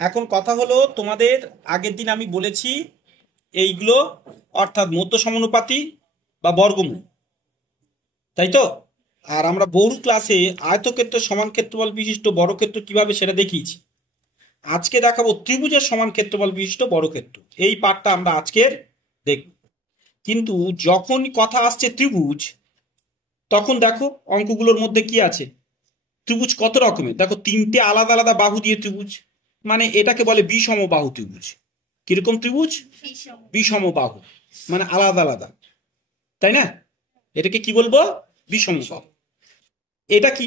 এখন কথা হলো তোমাদের আগের দিন আমি বলেছি এইগুলো অর্থাৎ মধ্য সমানুপাতি বা বর্গমূল, তাই তো। আর আমরা বহু ক্লাসে আয়তক্ষেত্র সমান ক্ষেত্রফল বিশিষ্ট বর্গক্ষেত্র কিভাবে সেটা দেখিয়েছি। আজকে দেখাবো ত্রিভুজের সমান ক্ষেত্রফল বিশিষ্ট বর্গক্ষেত্র। এই পাঠটা আমরা আজকের দেখব। কিন্তু যখন কথা আসছে ত্রিভুজ, তখন দেখো অঙ্কগুলোর মধ্যে কি আছে। ত্রিভুজ কত রকমের দেখো, তিনটে আলাদা আলাদা বাহু দিয়ে ত্রিভুজ, মানে এটাকে বলে বিষম বাহু ত্রিভুজ। কিরকম ত্রিভুজ? বিষম বাহু, মানে আলাদা আলাদা, তাই না? এটাকে কি বলবো? বিষম বাহু। এটা কি?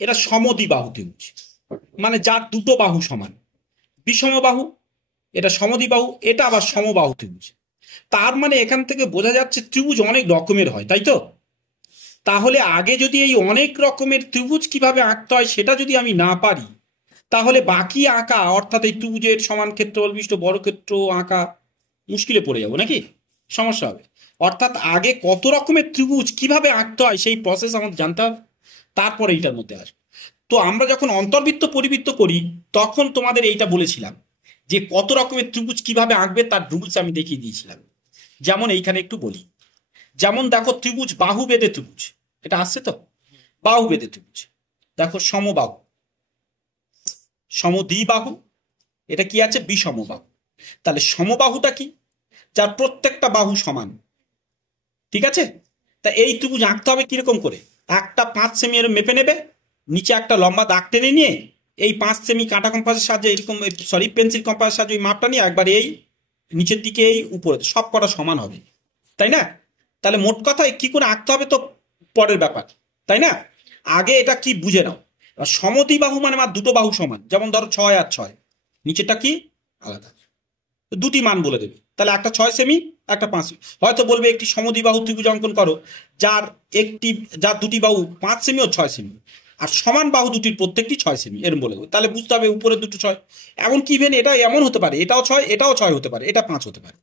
এটা সমদ্বিবাহু ত্রিভুজ, মানে যার দুটো বাহু সমান। বিষম বাহু, এটা সমদ্বিবাহু, এটা আবার সমবাহু ত্রিভুজ। তার মানে এখান থেকে বোঝা যাচ্ছে ত্রিভুজ অনেক রকমের হয়, তাই তো। তাহলে আগে যদি এই অনেক রকমের ত্রিভুজ কিভাবে আঁকতে হয় সেটা যদি আমি না পারি, তাহলে বাকি আঁকা অর্থাৎ এই ত্রিভুজের সমান ক্ষেত্রফল বিশিষ্ট বর্গক্ষেত্র আঁকা মুশকিলে পড়ে যাবো, নাকি সমস্যা হবে। অর্থাৎ আগে কত রকমের ত্রিভুজ কিভাবে আঁকতে হয় সেই প্রসেস আমাদের জানতে হবে, তারপরে এইটার মধ্যে আসবে। তো আমরা যখন অন্তর্বৃত্ত পরিবৃত্ত করি তখন তোমাদের এইটা বলেছিলাম যে কত রকমের ত্রিভুজ কিভাবে আঁকবে তার রুলস আমি দেখিয়ে দিয়েছিলাম। যেমন এইখানে একটু বলি, যেমন দেখো ত্রিভুজ বাহু বেদে ত্রিভুজ, এটা আসছে তো, বাহু বেদে ত্রিভুজ। দেখো সমবাহু, সমদ্বিবাহু, এটা কি আছে? বিষমবাহু। তাহলে সমবাহুটা কি? যার প্রত্যেকটা বাহু সমান, ঠিক আছে। তা এই ত্রিভুজ আঁকতে হবে কিরকম করে? একটা 5 সেমি এর মেপে নেবে, নিচে একটা লম্বা দাগ টেনে নিয়ে এই 5 সেমি কাঁটা কম্পাসের সাহায্যে এরকম, সরি পেন্সিল কম্পাসের সাহায্যে ওই মাপটা নিয়ে একবার এই নিচের দিকে এই উপরে সব কটা সমান হবে, তাই না? তাহলে মোট কথা কি করে আঁকতে হবে তো পরের ব্যাপার, তাই না? আগে এটা কি বুঝে নাও। সমদ্বিবাহু মানে আমার দুটো বাহু সমান, যেমন ধরো 6 আর 6, নিচেরটা কি আলাদা, দুটি মান বলে দেবে। তাহলে একটা 6 সেমি, একটা 5 সেমি। হয়তো বলবে একটি সমদ্বিবাহু ত্রিভুজ অঙ্কন করো যার যার দুটি বাহু 5 সেমি ও 6 সেমি, আর সমান বাহু দুটির প্রত্যেকটি 6 সেমি, এরকম বলে দেবে। তাহলে বুঝতে হবে উপরে দুটো 6। এমন কি ইভেন এটা এমন হতে পারে এটাও 6 এটাও 6 হতে পারে, এটা 5 হতে পারে,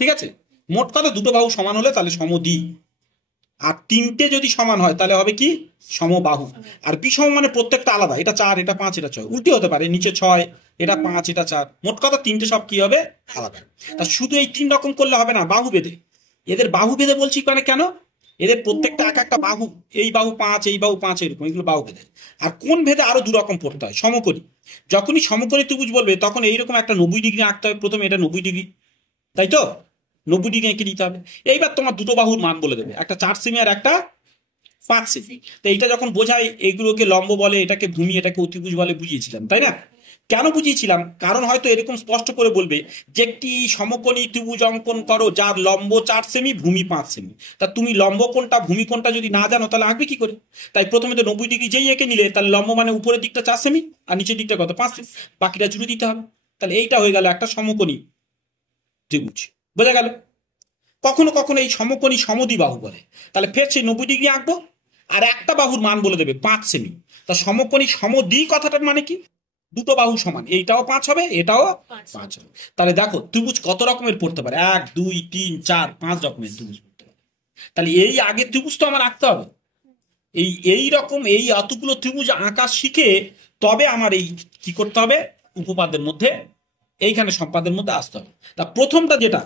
ঠিক আছে। মোট কথা দুটো বাহু সমান হলে তাহলে সমদ্বি। আর তিনটে যদি সমান হয় তাহলে হবে কি? সমবাহু। আর বিষম মানে প্রত্যেকটা আলাদা, এটা 4 এটা 5 এটা 6, উল্টে হতে পারে, নিচে 6 এটা 5 এটা 4, মোট কথা তিনটে সব কি হবে? আলাদা। তা শুধু এই 3 রকম করলে হবে না, বাহু বেঁধে। এদের বাহু বেঁধে বলছি মানে কেন? এদের প্রত্যেকটা এক একটা বাহু, এই বাহু 5 এই বাহু 5 এরকম, এগুলো বাহু ভেদে। আর কোন ভেদে আরো 2 রকম পড়তে হয়, সমকোণী। যখনই সমকোণী ত্রিভুজ বলবে তখন এইরকম একটা 90 ডিগ্রি আঁকতে হবে প্রথমে, এটা 90 ডিগ্রি, তাই তো। 90 ডিগ্রি এঁকে নিতে হবে। এইবার তোমার দুটো বাহুর মান বলে দেবে, একটা 4 সেমি আর একটা 5 সেমি। তো এইটা যখন বোঝায় এগুলোকে লম্ব বলে, এটাকে ভূমি, এটাকে অতিভুজ বলে বুঝিয়েছিলাম, তাই না? কেন বুঝিয়েছিলাম? কারণ হয়তো এরকম স্পষ্ট করে বলবে যে একটি সমকোণী ত্রিভুজ অঙ্কন করো যার লম্ব 4 সেমি ভূমি 5 সেমি। তা তুমি লম্ব কোনটা ভূমি কোনটা যদি না জানো তাহলে আঁকবে কি করে? তাই প্রথমে তো 90 ডিগ্রি যেই এঁকে নিলে তাহলে লম্ব মানে উপরের দিকটা 4 সেমি আর নিচের দিকটা কত? 5 সেমি, বাকিটা জুড়ে দিতে হবে। তাহলে এইটা হয়ে গেল একটা সমকোণী ত্রিভুজ, বোঝা গেল। কখনো কখনো এই সমকোণী সমদ্বিবাহু বলে। তাহলে ফের সেই 90 ডিগ্রি আঁকবো, আর একটা বাহুর মান বলে দেবে 5 সেমি। তা সমকোণী সমদ্বি কথাটার মানে কি? দুটো বাহু সমান, এইটাও 5 হবে এটাও 5 হবে। তাহলে দেখো ত্রিভুজ কত রকমের পড়তে পারে, 1 2 3 4 5 রকমের ত্রিভুজ পড়তে পারে। তাহলে এই আগের ত্রিভুজ তো আমার আঁকতে হবে। এই রকম এই এতগুলো ত্রিভুজ আঁকা শিখে তবে আমার এই কি করতে হবে, উপপাদ্যের মধ্যে, এইখানে সম্পাদের মধ্যে আসতে হবে। তা প্রথমটা যেটা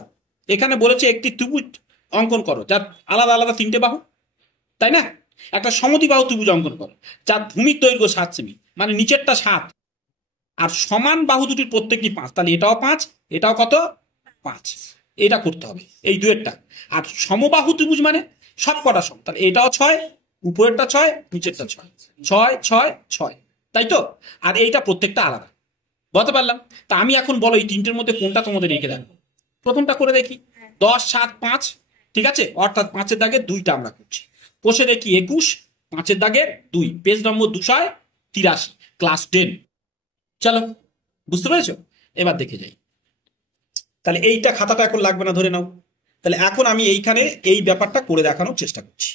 এখানে বলেছে, একটি ত্রিভুজ অঙ্কন করো যার আলাদা আলাদা 3টে বাহু, তাই না? একটা সমদ্বিবাহু ত্রিভুজ অঙ্কন করো যার ভূমির দৈর্ঘ্য 7 সেমি, মানে নিচেরটা 7, আর সমান বাহু দুটির প্রত্যেকটি 5, তাহলে এটাও 5 এটাও কত? 5। এটা করতে হবে এই দুয়েরটা। আর সমবাহু ত্রিভুজ মানে সব কটা সম, তাহলে এটাও 6, উপরেরটা 6 নিচেরটা 6, 6 6 6, তাই তো। আর এইটা প্রত্যেকটা আলাদা, বলতে পারলাম। তা আমি এখন বলো এই তিনটের মধ্যে কোনটা তোমাদের রেখে দেন। প্রথমটা করে দেখি, 10 7 5, ঠিক আছে, অর্থাৎ 5-এর দাগের 2টা আমরা করছি। কষে দেখি 21, 5-এর দাগের 2, পেজ নম্বর 283, ক্লাস 10। চলো, বুঝতে পেরেছো? এবার দেখে যাই। তাহলে এইটা খাতাটা এখন লাগবে না ধরে নাও। তাহলে এখন আমি এইখানে এই ব্যাপারটা করে দেখানোর চেষ্টা করছি।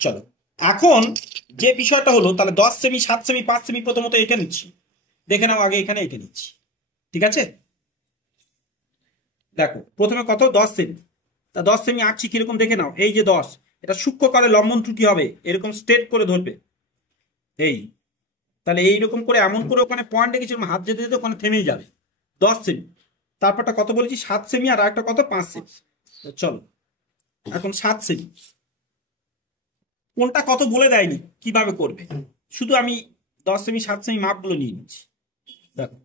চলো, এখন যে বিষয়টা হলো, তাহলে 10 সেমি 7 সেমি 5 সেমি প্রথমত এটা নিচ্ছি, দেখে নাও আগে এখানে এটা নিচ্ছি, ঠিক আছে। দেখো প্রথমে কত? 10 সেমি। তা 10 সেমি আঁকছি কিরকম দেখে নাও, এই যে 10, এটা সূক্ষ্মকারে লম্বন ত্রুটি হবে, এরকম স্ট্রেট করে ধরবে এই। তাহলে এইরকম করে এমন করে ওখানে পয়েন্ট রেখেছি, হাত যেতে যেতে ওখানে থেমেই যাবে। 10 সেমি, তারপরটা কত বলেছি 7 সেমি, আর একটা কত 5 সেমি। চলো এখন 7 সেমি, কোনটা কত বলে দেয়নি কিভাবে করবে, শুধু আমি 10 সেমি 7 সেমি মাপগুলো নিয়ে নিচ্ছি। দেখো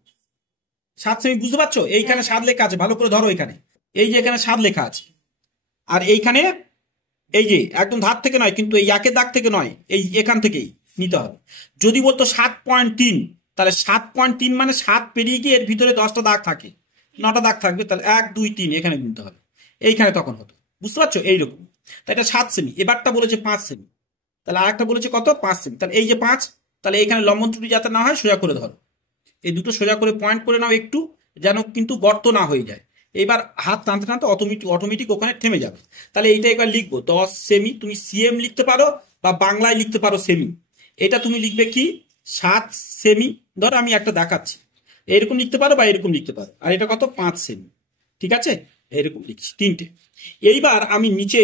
7 সেমি বুঝতে পারছো, এইখানে 7 লেখা আছে, ভালো করে ধরো, এখানে এই যে এখানে 7 লেখা আছে, আর এইখানে এই যে একদম ধার থেকে নয়, কিন্তু এই একের দাগ থেকে নয়, এই এখান থেকেই নিতে হবে। যদি বলতো 7.3, তাহলে 7.3 মানে 7 পেরিয়ে গিয়ে এর ভিতরে 10টা দাগ থাকে, 9টা দাগ থাকবে, তাহলে 1 2 3 এখানে গুনতে হবে, এইখানে তখন হতো। বুঝতে পারছো এইরকম। তাই এটা 7 সেমি, এবারটা বলেছে 5 সেমি, তাহলে আরেকটা বলেছে কত 5 সেমি, তাহলে এই যে 5, তাহলে এখানে লম্বন ত্রুটি যাতে না হয় সোজা করে ধরো, এই দুটো সোজা করে পয়েন্ট করে নাও একটু, যেন কিন্তু গর্ত না হয়ে যায়। এবার হাত টানতে টানতে অটোমেটিক ওখানে থেমে যাবে। তাহলে এইটা এবার লিখবো 10 সেমি, তুমি সিএম লিখতে পারো বা বাংলায় লিখতে পারো সেমি। এটা তুমি লিখবে কি 7 সেমি, ধরো আমি একটা দেখাচ্ছি, এরকম লিখতে পারো বা এরকম লিখতে পারো, আর এটা কত 5 সেমি। ঠিক আছে, এরকম লিখছি তিনটে। এইবার আমি নিচে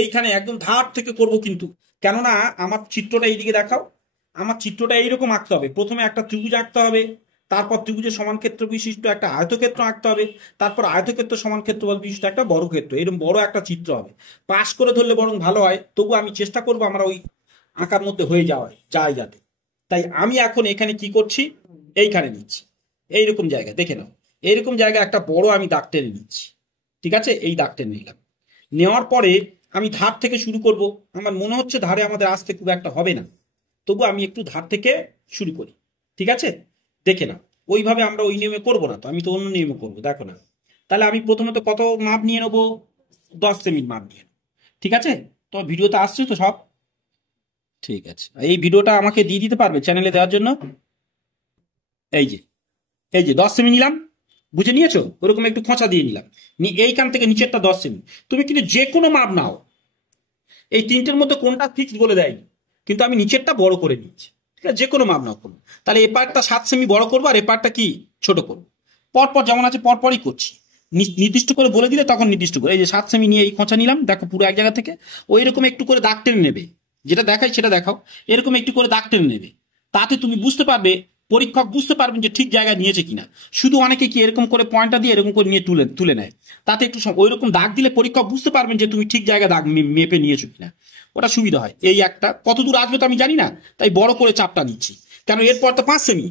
এইখানে একদম ধার থেকে করব, কিন্তু কেননা আমার চিত্রটা এইদিকে দেখাও, আমার চিত্রটা এইরকম আঁকতে হবে। প্রথমে একটা ত্রিভুজ আঁকতে হবে, তারপর ত্রিভুজের সমান ক্ষেত্র বিশিষ্ট একটা আয়তক্ষেত্র আঁকতে হবে, তারপর আয়তক্ষেত্র সমান ক্ষেত্রফল বিশিষ্ট একটা বর্গক্ষেত্র, এরকম বড় একটা চিত্র হবে। পাশ করে ধরলে বরং ভালো হয়, তবু আমি চেষ্টা করবো আমরা ওই আঁকার মধ্যে হয়ে যায় যাতে। তাই আমি এখন এখানে কি করছি, এইখানে নিচ্ছি, এইরকম জায়গা দেখে নাও, এইরকম জায়গা একটা বড় আমি দাগ টেনে নিচ্ছি। ঠিক আছে, এই দাগ টেনে নিলাম, নেওয়ার পরে আমি ধার থেকে শুরু করব। আমার মনে হচ্ছে ধারে আমাদের আসতে খুব একটা হবে না, তবু আমি একটু ধার থেকে শুরু করি। ঠিক আছে, দেখে না, ওইভাবে আমরা ওই নিয়মে করবো না তো, আমি তো অন্য নিয়মে করবো, দেখো না। তাহলে আমি প্রথমত কত মাপ নিয়ে নেবো, 10 সেমি মাপ নিয়ে নেবো। ঠিক আছে, তো ভিডিওতে আসছে তো সব ঠিক আছে। এই ভিডিওটা আমাকে দিয়ে দিতে পারবে চ্যানেলে দেওয়ার জন্য। এই যে এই যে 10 সেমি নিলাম, বুঝে নিয়েছো, ওরকম একটু খোঁচা দিয়ে নিলাম, এইখান থেকে নিচেরটা 10 সেমি। তুমি কিন্তু যে কোনো মাপ নাও, এই তিনটের মধ্যে কোনটা ফিক্স বলে দেয়নি, কিন্তু আমি নিচেরটা বড় করে নিচ্ছি। ঠিক আছে, যে কোনো মাপ নাও কোনো, তাহলে এ পার্টটা 7 সেমি বড় করবো, আর এ পার্টটা কি ছোট করবো। পরপর যেমন আছে পরপরই করছি, নির্দিষ্ট করে বলে দিলে তখন নির্দিষ্ট করে। এই যে 7 সেমি নিয়ে এই খোঁচা নিলাম, দেখো পুরো এক জায়গা থেকে ওই রকম একটু করে দাগ টেনে নেবে, যেটা দেখাই সেটা দেখাও, এরকম একটু করে দাগ টেনে নেবে, তাতে তুমি বুঝতে পারবে, পরীক্ষক বুঝতে পারবেন যে ঠিক জায়গায় নিয়েছে কিনা। শুধু অনেকে কি এরকম করে পয়েন্টটা দিয়ে এরকম করে নিয়ে তুলে তুলে নেয়, তাতে একটু ওই রকম দাগ দিলে পরীক্ষক বুঝতে পারবেন যে তুমি ঠিক জায়গায় দাগ মেপে নিয়েছো কিনা, ওটা সুবিধা হয়। এই একটা কত দূর আসবে তো আমি জানি না, তাই বড় করে চাপটা নিচ্ছি, কেন এরপর তো 5 সেমি,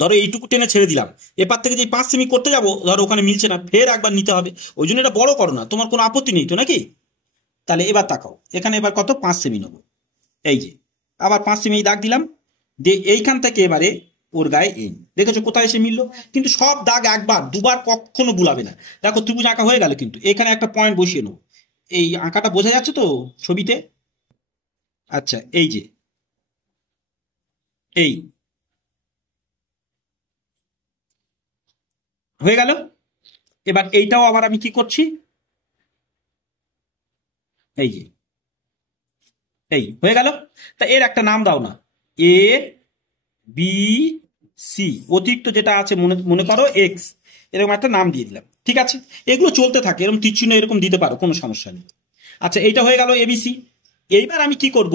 ধরো এইটুকু টেনে ছেড়ে দিলাম, এপার থেকে যে 5 সেমি করতে যাবো, ধরো ওখানে মিলছে না, ফের একবার নিতে হবে, ওই জন্য এটা বড় করো না, তোমার কোনো আপত্তি নেই তো নাকি। তাহলে এবার তাকাও, এখানে এবার কত 5 সেমি নেবো, এই যে আবার 5 সেমি দাগ দিলাম, দিয়ে এইখান থেকে এবারে ওর গায়ে এই দেখেছো কোথায় এসে মিললো। কিন্তু সব দাগ একবার দুবার কখনো বুলাবে না। দেখো ত্রিভুজ আঁকা হয়ে গেল, কিন্তু এখানে একটা পয়েন্ট বসিয়ে নেবো। এই আঁকাটা বোঝা যাচ্ছে তো ছবিতে? আচ্ছা, এই যে এই হয়ে গেল। এবার এইটাও আবার আমি কি করছি, এই যে এই হয়ে গেল। তা এর একটা নাম দাও না, এ বি সি, অতিরিক্ত যেটা আছে মনে মনে করো এক্স, এরকম একটা নাম দিয়ে দিলাম। ঠিক আছে, এগুলো চলতে থাকে, এরকম তীর চিহ্ন এরকম দিতে পারো, কোনো সমস্যা নেই। আচ্ছা, এইটা হয়ে গেল এবিসি। এইবার আমি কি করব,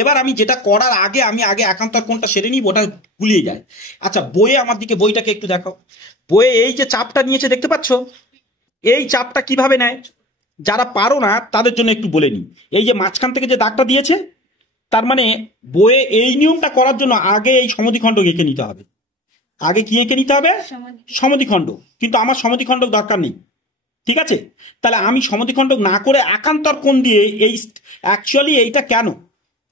এবার আমি যেটা করার আগে আমি আগে একান্তর কোণটা সেরে নিব, ওটা গুলিয়ে যায়। আচ্ছা, বইয়ে আমার দিকে বইটাকে একটু দেখাও, বইয়ে এই যে চাপটা নিয়েছে দেখতে পাচ্ছ, এই চাপটা কিভাবে নেয়, যারা পারো না তাদের জন্য একটু বলে নিই। এই যে মাঝখান থেকে যে দাগটা দিয়েছে, তার মানে বইয়ে এই নিয়মটা করার জন্য আগে এই সমদ্বিখণ্ড এঁকে নিতে হবে। আগে কি এঁকে নিতে হবে, সমদ্বিখণ্ড। কিন্তু আমার সমদ্বিখণ্ড দরকার নেই। ঠিক আছে, তাহলে আমি সমদ্বিখণ্ড না করে একান্তর কোণ দিয়ে এই, অ্যাকচুয়ালি এইটা কেন,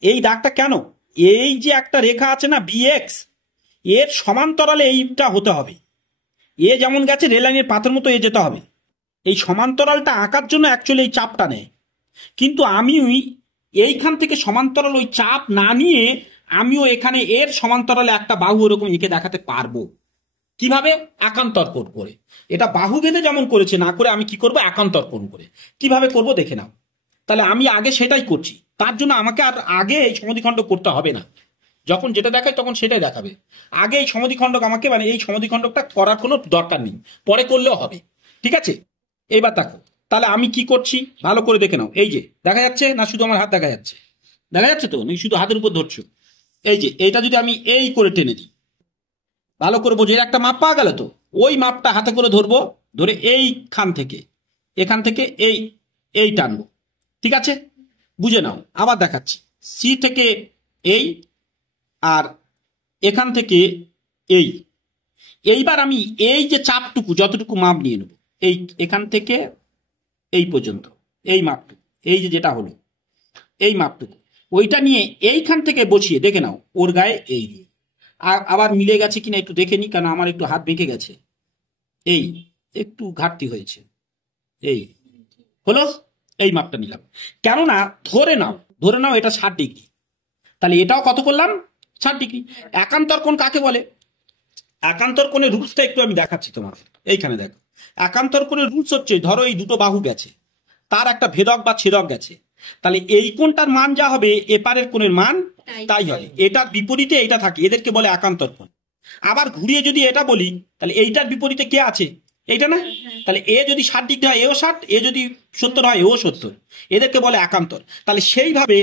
এই দাগটা কেন, এই যে একটা রেখা আছে না বিএক্স, এর সমান্তরালে এইটা হতে হবে। এ যেমন গেছে রেল লাইনের পাথর মতো এ যেতে হবে। এই সমান্তরালটা আঁকার জন্য অ্যাকচুয়ালি এই চাপটা নেয়, কিন্তু আমি এইখান থেকে সমান্তরাল ওই চাপ না নিয়ে আমিও এখানে এর সমান্তরালে একটা বাহু এরকম এঁকে দেখাতে পারবো। কিভাবে, একান্তর কোণ করে। এটা বাহু বেঁধে যেমন করেছে না করে, আমি কি করব একান্তর কোণ করে। কিভাবে করব দেখে নাও। তাহলে আমি আগে সেটাই করছি, তার জন্য আমাকে আর আগে এই সমদ্বিখণ্ড করতে হবে না, যখন যেটা দেখায় তখন সেটাই দেখাবে। আগে এই সমদ্বিখণ্ডক আমাকে, মানে এই সমদ্বিখণ্ডকটা করার কোনো দরকার নেই, পরে করলেও হবে। ঠিক আছে, এইবার দেখো তাহলে আমি কি করছি ভালো করে দেখে নাও। এই যে দেখা যাচ্ছে না, শুধু আমার হাত দেখা যাচ্ছে, দেখা যাচ্ছে তো নাকি শুধু হাতের উপর ধরছো? এই যে এটা যদি আমি এই করে টেনে দিই, ভালো করে বোঝো, এর একটা মাপ পাওয়া গেল তো। ওই মাপটা হাতে করে ধরবো, ধরে এইখান থেকে এখান থেকে এই এই টানবো, ঠিক আছে? বুঝে নাও, আবার দেখাচ্ছি। সি থেকে এই, আর এখান থেকে এই। এইবার আমি এই যে চাপটুকু যতটুকু মাপ নিয়ে নেব, এই এখান থেকে এই পর্যন্ত এই মাপটুকু, এই যে যেটা হলো এই মাপটুকু, ওইটা নিয়ে এইখান থেকে বসিয়ে দেখে নাও ওর গায়ে এই দিয়ে। আবার মিলে গেছে কিনা একটু দেখে নি, কারণ আমার একটু হাত বেঁকে গেছে, এই একটু ঘাটতি হয়েছে, এই হলো। এই মাপটা নিলাম, কেননা ধরে নাও এটা 60 ডিগ্রি, তাহলে এটাও কত করলাম? 60 ডিগ্রি। একান্তর কোণ কাকে বলে? একান্তর কোণের রুলসটা একটু আমি দেখাচ্ছি তোমার। এইখানে দেখো, একান্তর কোণের রুলস হচ্ছে, ধরো এই দুটো বাহু গেছে, তার একটা ভেদক বা ছেদক গেছে, তাহলে এই কোণটার মান যা হবে এপারের কোণের মান তাই হবে। এটার বিপরীতে এইটা থাকে, এদেরকে বলে একান্তর কোণ। আবার ঘুরিয়ে যদি এটা বলি, তাহলে এইটার বিপরীতে কে আছে? এইটা না? তাহলে এ যদি 60 ডিগ্রি হয় এও 60, এ যদি 70 হয় এও 70, এদেরকে বলে একান্তর। তাহলে সেইভাবে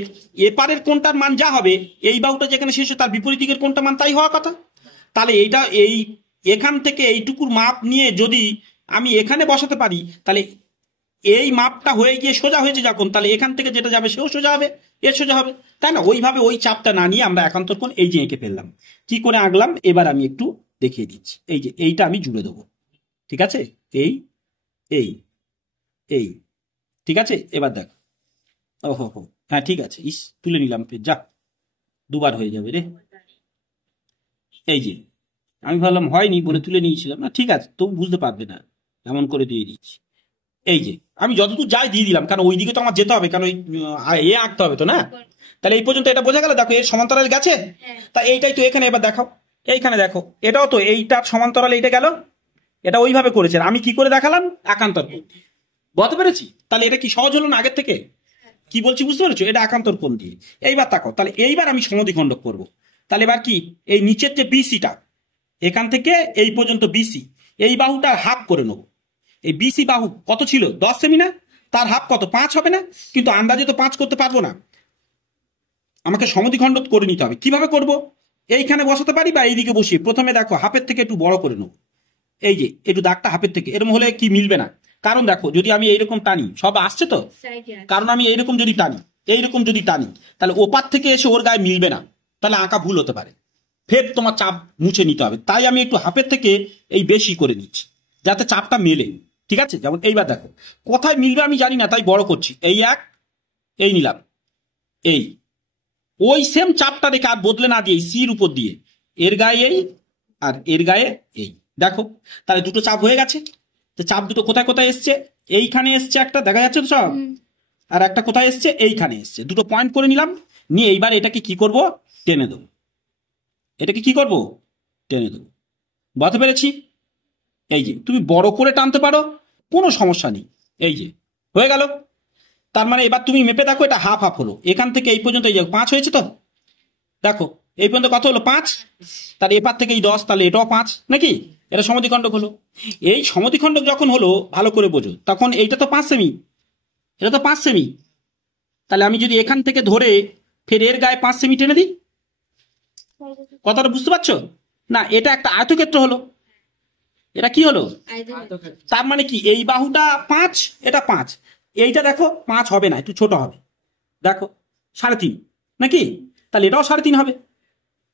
এপারের কোণটার মান যা হবে, এই বাহুটা যেখানে শেষ হয় তার বিপরীত দিকের কোণটা মান তাই হওয়ার কথা। তাহলে এইটা এখান থেকে এইটুকুর মাপ নিয়ে যদি আমি এখানে বসাতে পারি, তাহলে এই মাপটা হয়ে গিয়ে সোজা হয়েছে যখন, তাহলে এখান থেকে যেটা যাবে সেও সোজা হবে, এ সোজা হবে, তাই না? ওইভাবে ওই চাপটা না নিয়ে আমরা একান্তর কোণ এই যে এঁকে ফেললাম। কি করে আঁকলাম এবার আমি একটু দেখিয়ে দিচ্ছি। এই যে এইটা আমি জুড়ে দেবো, ঠিক আছে? এই এই এই, ঠিক আছে? এবার দেখ, ওহো হো, হ্যাঁ ঠিক আছে, ইস তুলে নিলাম, যা দুবার হয়ে যাবে রে। এই যে আমি ভাবলাম হয়নি বলে তুলে নিয়েছিলাম, না ঠিক আছে, তবু বুঝতে পারবে না, এমন করে দিয়ে দিচ্ছি। এই যে আমি যতদূর যাই দিয়ে দিলাম, কারণ ওইদিকে তো আমার যেতে হবে, কারণ এ আঁকতে হবে তো, না? তাহলে এই পর্যন্ত এটা বোঝা গেল। দেখো এর সমান্তরাল গেছে, তা এইটাই তো এখানে। এবার দেখাও, এইখানে দেখো, এটাও তো এইটার সমান্তরাল এইটা গেল, এটা ওইভাবে করেছে। আমি কি করে দেখালাম? একান্তর কোণ দিয়ে। বুঝতে পেরেছি? তাহলে এটা কি সহজ হলো না আগের থেকে? কি বলছি বুঝতে পেরেছো? এটা একান্তর কোণ দিয়ে। এইবার তাকাও, তাহলে এইবার আমি সমদ্বিখণ্ডক করব। তাহলে এবার কি, এই নিচের যে বিসিটা, এখান থেকে এই পর্যন্ত বিসি, এই বাহুটা হাফ করে নেব। এই বিসি বাহু কত ছিল? 10 সেমি না? তার হাফ কত? 5 হবে না? কিন্তু আন্দাজে তো 5 করতে পারবো না, আমাকে সমদ্বিখণ্ড করে নিতে হবে। কিভাবে করব? এইখানে বসাতে পারি বা এইদিকে বসিয়ে, প্রথমে দেখো হাফের থেকে একটু বড় করে নেব। এই যে একটু দাগটা হাফের থেকে, এরকম হলে কি মিলবে না? কারণ দেখো, যদি আমি এইরকম টানি, সব আসছে তো, কারণ আমি এইরকম যদি টানি, এইরকম যদি টানি, তাহলে ওপার থেকে এসে ওর গায়ে মিলবে না, তাহলে আঁকা ভুল হতে পারে। ফের তোমার চাপ মুছে নিতে হবে, তাই আমি একটু হাফের থেকে এই বেশি করে নিচ্ছি, যাতে চাপটা মেলে, ঠিক আছে? যেমন এইবার দেখো, কোথায় মিলবে আমি জানি না, তাই বড় করছি। এই এক, এই নিলাম, এই ওই সেম চাপটা রেখে আর বদলে না দিয়ে সির উপর দিয়ে এর গায়ে এই আর এর গায়ে এই, দেখো তাহলে দুটো চাপ হয়ে গেছে। তো চাপ দুটো কোথায় কোথায় এসছে? এইখানে এসছে একটা, দেখা যাচ্ছে তো সব, আর একটা কোথায় এসছে? এইখানে এসছে। দুটো পয়েন্ট করে নিলাম, নিয়ে এইবার এটাকে কি করব? টেনে দেবো। এটাকে কি করব? টেনে দেবো। বুঝতে পেরেছি? এই যে তুমি বড় করে টানতে পারো, কোনো সমস্যা নেই। এই যে হয়ে গেল। তার মানে এবার তুমি মেপে দেখো, এটা হাফ হাফ হলো, এখান থেকে এই পর্যন্ত এই যে 5 হয়েছে তো, দেখো এই পর্যন্ত কত হলো? 5। তাহলে এপার থেকে এই 10, তাহলে এটাও 5 নাকি? এটা সমদ্বিখণ্ডক হলো। এই সমদ্বিখণ্ডক যখন হলো, ভালো করে বোঝো, তখন এইটা তো 5 সেমি, এটা তো 5 সেমি। তাহলে আমি যদি এখান থেকে ধরে ফের এর গায়ে 5 সেমি টেনে দিই, কথাটা বুঝতে পারছো? না, এটা একটা আয়তক্ষেত্র হলো। এটা কি হলো? তার মানে কি, এই বাহুটা 5, এটা 5, এইটা দেখো 5 হবে না, একটু ছোট হবে, দেখো 3.5 নাকি? তাহলে এটাও 3.5 হবে।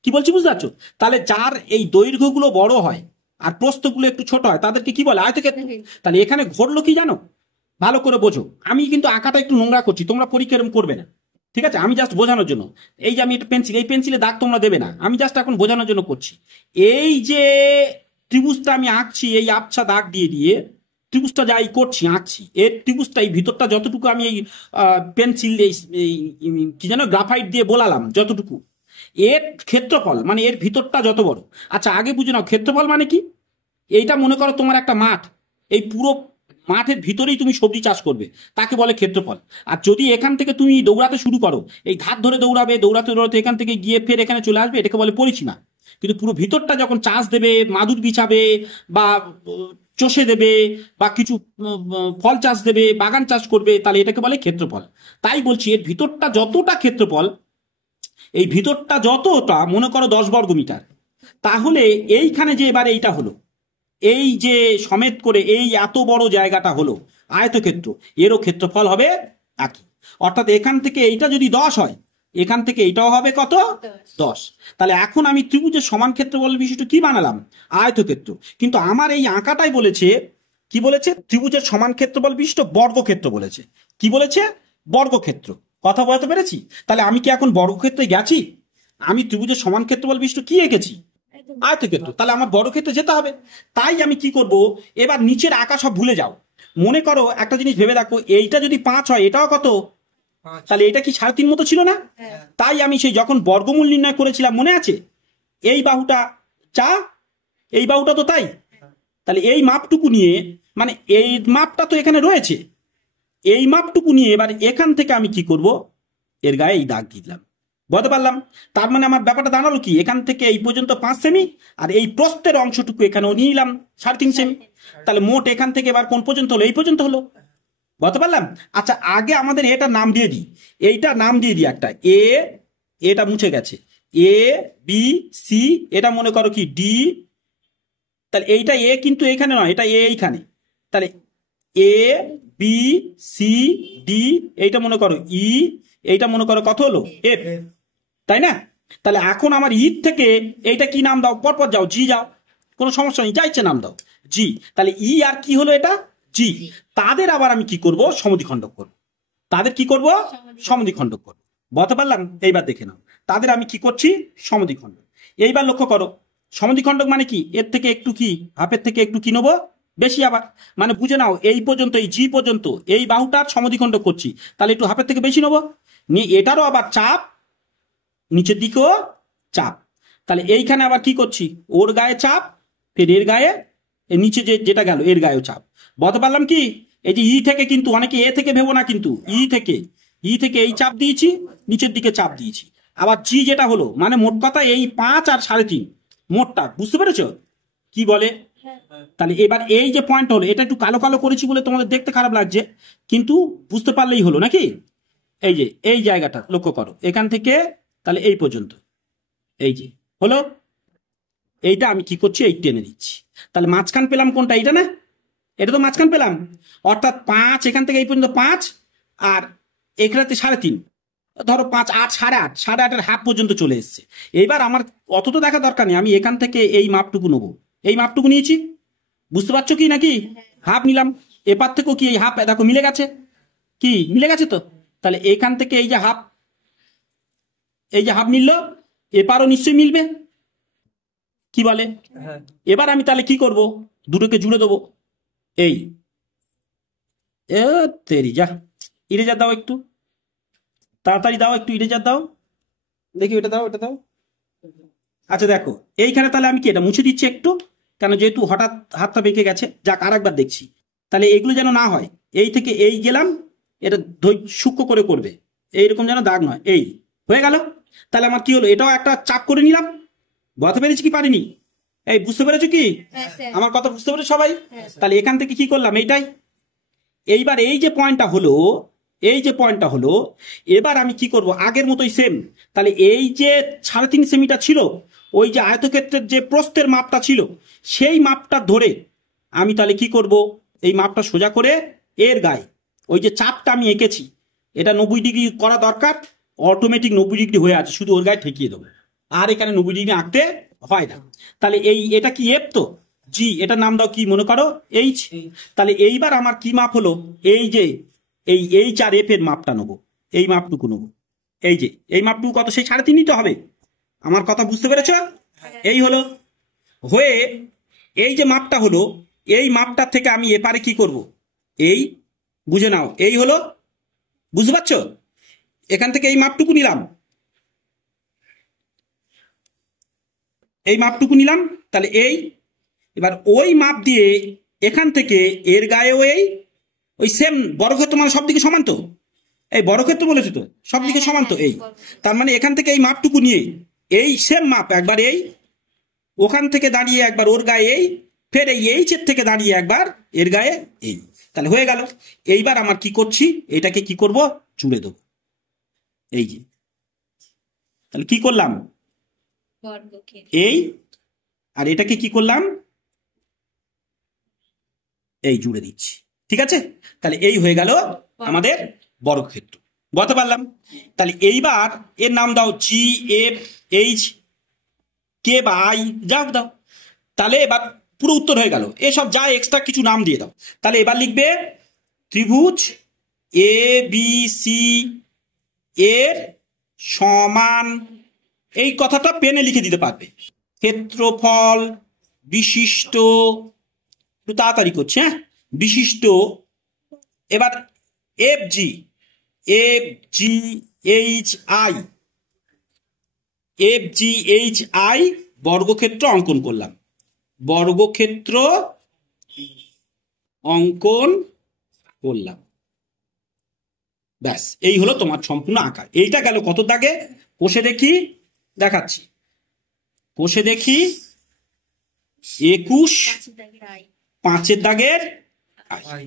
কি বলছি বুঝতে পারছো? তাহলে যার এই দৈর্ঘ্যগুলো বড় হয় আর প্রস্থগুলো একটু ছোট হয়, তাদেরকে কি বলে? আয়তক্ষেত্র। তাহলে এখানে ঘটলো কি জানো? ভালো করে বোঝো। আমি কিন্তু আঁকাটা একটু নোংরা করছি, তোমরা পরীক্ষা এরকম করবে না, ঠিক আছে? আমি জাস্ট বোঝানোর জন্য। এই যে আমি একটা পেন্সিল, এই পেন্সিলে দাগ তোমরা দেবে না, আমি জাস্ট এখন বোঝানোর জন্য করছি। এই যে ত্রিভুজটা আমি আঁকছি, এই আবছা দাগ দিয়ে দিয়ে ত্রিভুজটা যাই করছি, আঁকছি, এর ত্রিভুজটা এই ভিতরটা যতটুকু আমি এই পেন্সিল কি যেন গ্রাফাইট দিয়ে বোলালাম, যতটুকু এর ক্ষেত্রফল, মানে এর ভিতরটা যত বড়। আচ্ছা আগে বুঝে নাও ক্ষেত্রফল মানে কি। এইটা মনে করো তোমার একটা মাঠ, এই পুরো মাঠের ভিতরেই তুমি সবজি চাষ করবে, তাকে বলে ক্ষেত্রফল। আর যদি এখান থেকে তুমি দৌড়াতে শুরু করো, এই ধার ধরে দৌড়াবে, দৌড়াতে দৌড়াতে এখান থেকে গিয়ে ফের এখানে চলে আসবে, এটাকে বলে পরিসীমা। কিন্তু পুরো ভিতরটা যখন চাষ দেবে, মাদুর বিছাবে, বা চষে দেবে, বা কিছু ফল চাষ দেবে, বাগান চাষ করবে, তাহলে এটাকে বলে ক্ষেত্রফল। তাই বলছি এর ভিতরটা যতটা ক্ষেত্রফল, এই ভিতরটা যতটা মনে করো 10 বর্গ মিটার, তাহলে এইখানে যে এবার এইটা হলো, এই যে সমেত করে এই এত বড় জায়গাটা হলো আয়তক্ষেত্র, এরও ক্ষেত্রফল হবে একই। অর্থাৎ এখান থেকে এইটা যদি 10 হয়, এখান থেকে এইটাও হবে কত? 10। তাহলে এখন আমি ত্রিভুজের সমান ক্ষেত্রফল বিশিষ্ট কি বানালাম? আয়তক্ষেত্র। কিন্তু আমার এই আঁকাটাই বলেছে, কি বলেছে? ত্রিভুজের সমান ক্ষেত্রফল বিশিষ্ট বর্গক্ষেত্র বলেছে। কি বলেছে? বর্গক্ষেত্র। কথা বলতে পেরেছি? তাহলে আমি কি এখন বর্গক্ষেত্রে গেছি? আমি ত্রিভুজের সমান ক্ষেত্রফল বিশিষ্ট কি এঁকেছি? আয়তক্ষেত্র। তাহলে আমার বর্গক্ষেত্রে যেতে হবে। তাই আমি কি করব, এবার নিচের আঁকা সব ভুলে যাও। মনে করো একটা জিনিস ভেবে দেখো, এইটা যদি 5 হয়, এটাও কত? তাহলে এটা কি 3.5 মতো ছিল না? তাই আমি সেই যখন বর্গমূল নির্ণয় করেছিলাম, মনে আছে? এই বাহুটা চা, এই বাহুটা তো তাই। তাহলে এই মাপটুকু নিয়ে, মানে এই মাপটা তো এখানে রয়েছে, এই মাপটুকু নিয়ে এবার এখান থেকে আমি কি করব, এর গায়ে এই দাগ দিলাম। বলতে পারলাম? তার মানে আমার ব্যাপারটা দাঁড়ালো কি, এখান থেকে এই পর্যন্ত 5 সেমি, আর এই প্রস্থের অংশটুকু এখানেও নিয়ে নিলাম 3.5 সেমি। তাহলে মোট এখান থেকে এবার কোন পর্যন্ত হলো? এই পর্যন্ত হলো। বলতে পারলাম? আচ্ছা, আগে আমাদের এটা নাম দিয়ে দিই, এইটা নাম দিয়ে দিই একটা এ, এটা মুছে গেছে, এ বি সি, এটা মনে করো কি ডি। তাহলে এইটা এ কিন্তু এখানে নয়, এটা এ এইখানে। তাহলে এ বি সি ডি, এইটা মনে করো ই, এইটা মনে করো কত হলো? এফ, তাই না? তাহলে এখন আমার ই থেকে এইটা কি নাম দাও? পরপর যাও, জি যাও, কোনো সমস্যা নেই, যা ইচ্ছে নাম দাও, জি। তাহলে ই আর কি হলো? এটা জি। তাদের আবার আমি কি করব? সমদ্বিখণ্ডক করব। তাদের কি করব? সমদ্বিখণ্ডক করব। বলতে পারলাম? এইবার দেখে নাও, তাদের আমি কি করছি? সমদ্বিখণ্ডক। এইবার লক্ষ্য করো, সমদ্বিখণ্ডক মানে কি? এর থেকে একটু কি, হাফের থেকে একটু কি নেবো? বেশি। আবার মানে বুঝে নাও, এই পর্যন্ত, এই জি পর্যন্ত এই বাহুটার সমদ্বিখণ্ডক করছি, তাহলে একটু হাফের থেকে বেশি নেবো। নিয়ে এটারও আবার চাপ, নিচের দিকেও চাপ। তাহলে এইখানে আবার কি করছি? ওর গায়ে চাপ, ফের এর গায়ে, এর নিচে যেটা গেল এর গায়েও চাপ। বলতে পারলাম কি? এই যে ই থেকে, কিন্তু অনেকে এ থেকে ভেবো না, কিন্তু ই থেকে এই চাপ দিয়েছি, নিচের দিকে চাপ দিয়েছি। আবার জি যেটা হলো, মানে মোট কথা এই 5 আর 3.5 মোটটা, বুঝতে পেরেছো কি বলে? তাহলে এবার এই যে পয়েন্ট হলো, এটা একটু কালো কালো করেছি বলে তোমাদের দেখতে খারাপ লাগছে, কিন্তু বুঝতে পারলেই হলো নাকি? এই যে এই জায়গাটা লক্ষ্য করো, এখান থেকে তাহলে এই পর্যন্ত, এই যে হলো, এইটা আমি কি করছি? এই টেনে দিচ্ছি। তাহলে মাঝখান পেলাম কোনটা? এইটা না? এটা তো মাঝখান পেলাম। অর্থাৎ 5, এখান থেকে এই পর্যন্ত 5, আর এখানে 3.5, ধরো 5, 8, 8.5, 8.5-এর হাফ পর্যন্ত চলে এসছে। এইবার আমার অত তো দেখা দরকার নেই, আমি এখান থেকে এই মাপটুকু নেবো, এই মাপটুকু নিয়েছি, বুঝতে পারছো কি নাকি? হাফ নিলাম। এপার থেকেও কি এই হাফ, দেখো মিলে গেছে, কি মিলে গেছে তো? তাহলে এখান থেকে এই যে হাফ, এই যে হাফ মিলল, এপারও নিশ্চয়ই মিলবে, কি বলে? এবার আমি তাহলে কি করব? দুটোকে জুড়ে দেবো। এই এ তেরি যা, ইরেজার দাও একটু, তাড়াতাড়ি দাও, একটু ইরেজার দাও, দেখি এটা দাও, এটা দাও। আচ্ছা দেখো, এইখানে তাহলে আমি কি এটা মুছে দিচ্ছি একটু, কেন যেহেতু হঠাৎ হাতটা বেঁকে গেছে। যাক, আর একবার দেখছি, তাহলে এগুলো যেন না হয়। এই থেকে এই গেলাম, এটা সূক্ষ্ম করে করবে, এইরকম যেন দাগ নয়। এই হয়ে গেল। তাহলে আমার কি হলো? এটাও একটা চাপ করে নিলাম। বুঝতে পেরেছি কি পারিনি? এই বুঝতে পেরেছো কি? আমার কথা বুঝতে পেরেছো সবাই? তাহলে এখান থেকে কি করলাম? এইটাই। এইবার এই যে পয়েন্টটা হলো, এই যে পয়েন্টটা হলো, এবার আমি কি করব? আগের মতোই সেম। তাহলে এই যে 3.5 সেমিটা ছিল, ওই যে আয়তক্ষেত্রের যে প্রস্থের মাপটা ছিল, সেই মাপটা ধরে আমি তাহলে কি করব? এই মাপটা সোজা করে এর গায়ে ওই যে চাপটা আমি এঁকেছি, এটা 90 ডিগ্রি করা দরকার, অটোমেটিক 90 ডিগ্রি হয়ে আছে, শুধু ওর গায়ে ঠেকিয়ে দেবো। আর এখানে 90 ডিগ্রি আঁকতে হয় না। তাহলে এটা কি এফ তো? জি, এটার নাম দাও কি মনে করো? এইচ। তাহলে এইবার আমার কি মাপ হলো? এই যে এই এইচ আর এফ এর মাপটা নেবো, এই মাপটুকু নেবো। এই যে এই মাপটুকু কত? সেই 3.5 তো হবে। আমার কথা বুঝতে পেরেছ? এই হলো হয়ে, এই যে মাপটা হলো, এই মাপটার থেকে আমি এপারে কি করব? এই বুঝে নাও, এই হলো, বুঝতে পারছো? এখান থেকে এই মাপটুকু নিলাম, এই মাপটুকু নিলাম। তাহলে এই, এবার ওই মাপ দিয়ে এখান থেকে এর গায়েও এই ওই সেম বর্গক্ষেত্র, মানে সব দিকে সমান তো, এই বর্গক্ষেত্র বলেছে তো, সব দিকে সমান তো। এই তার মানে এখান থেকে এই মাপটুকু নিয়ে এই সেম মাপ একবার এই, ওখান থেকে দাঁড়িয়ে একবার ওর গায়ে এই, ফের এই এইচের থেকে দাঁড়িয়ে একবার এর গায়ে এই, তাহলে হয়ে গেল। এইবার আমার কি করছি? এটাকে কি করব? জুড়ে দেবো। এই যে তাহলে কি করলাম, এই আর এটাকে কি করলাম, এই জুড়ে দিচ্ছি। ঠিক আছে, তাহলে এই হয়ে গেল আমাদের বর্গক্ষেত্র, বলতে পারলাম। তাহলে এইবার এর নাম দাও জি এফ এইচ কে বা আই, যাও দাও। তাহলে এবার পুরো উত্তর হয়ে গেল, এসব যা এক্সট্রা কিছু নাম দিয়ে দাও। তাহলে এবার লিখবে ত্রিভুজ এ বি সি এর সমান, এই কথাটা পেনে লিখে দিতে পারবে। ক্ষেত্রফল বিশিষ্ট, একটু তাড়াতাড়ি করছে, হ্যাঁ, বিশিষ্ট। এবার F G H I, F G H I বর্গক্ষেত্র অঙ্কন করলাম, বর্গক্ষেত্র অঙ্কন করলাম। ব্যাস, এই হলো তোমার সম্পূর্ণ আঁকা। এইটা গেল কত দাগে, কষে দেখি, দেখাচ্ছি, কষে দেখি 21 5-এর দাগের আই।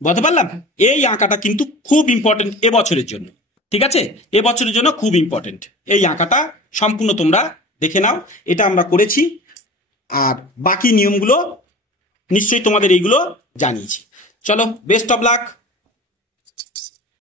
বলতে পারলাম। এই আঁকাটা কিন্তু খুব ইম্পর্টেন্ট এবছরের জন্য। ঠিক আছে, এবছরের জন্য খুব ইম্পর্টেন্ট এই আঁকাটা, সম্পূর্ণ তোমরা দেখে নাও। এটা আমরা করেছি, আর বাকি নিয়মগুলো নিশ্চয়ই তোমাদের এইগুলো জানিয়েছি। চলো, বেস্ট অফ লাক।